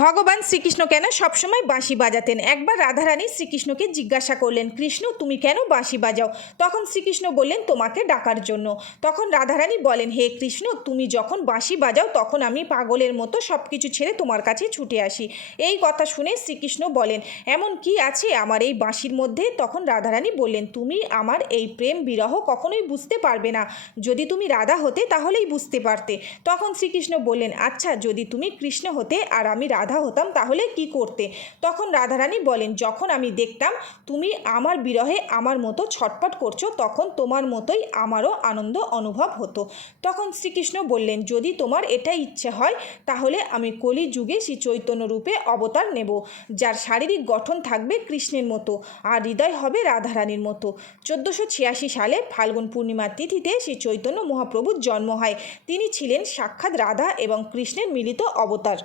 ভগবান শ্রীকৃষ্ণ কেন সবসময় বাঁশি বাজাতেন? একবার রাধারানী শ্রীকৃষ্ণকে জিজ্ঞাসা করলেন, কৃষ্ণ তুমি কেন বাঁশি বাজাও? তখন শ্রীকৃষ্ণ বললেন, তোমাকে ডাকার জন্য। তখন রাধারানী বলেন, হে কৃষ্ণ, তুমি যখন বাঁশি বাজাও তখন আমি পাগলের মতো সব কিছু ছেড়ে তোমার কাছে ছুটে আসি। এই কথা শুনে শ্রীকৃষ্ণ বলেন, এমন কি আছে আমার এই বাঁশির মধ্যে? তখন রাধারানী বললেন, তুমি আমার এই প্রেম বিরহ কখনোই বুঝতে পারবে না। যদি তুমি রাধা হতে তাহলেই বুঝতে পারতে। তখন শ্রীকৃষ্ণ বললেন, আচ্ছা, যদি তুমি কৃষ্ণ হতে আর আমি রাধা হতাম তাহলে কি করতে? তখন রাধারানী বলেন, যখন আমি দেখতাম তুমি আমার বিরহে আমার মতো ছটফট করছো তখন তোমার মতোই আমারও আনন্দ অনুভব হতো। তখন শ্রীকৃষ্ণ বললেন, যদি তোমার এটাই ইচ্ছে হয় তাহলে আমি কলি যুগে শ্রী চৈতন্য রূপে অবতার নেব, যার শারীরিক গঠন থাকবে কৃষ্ণের মতো আর হৃদয় হবে রাধারানীর মতো। 1486 সালে ফাল্গুন পূর্ণিমার তিথিতে শ্রী চৈতন্য মহাপ্রভুর জন্ম হয়। তিনি ছিলেন সাক্ষাৎ রাধা এবং কৃষ্ণের মিলিত অবতার।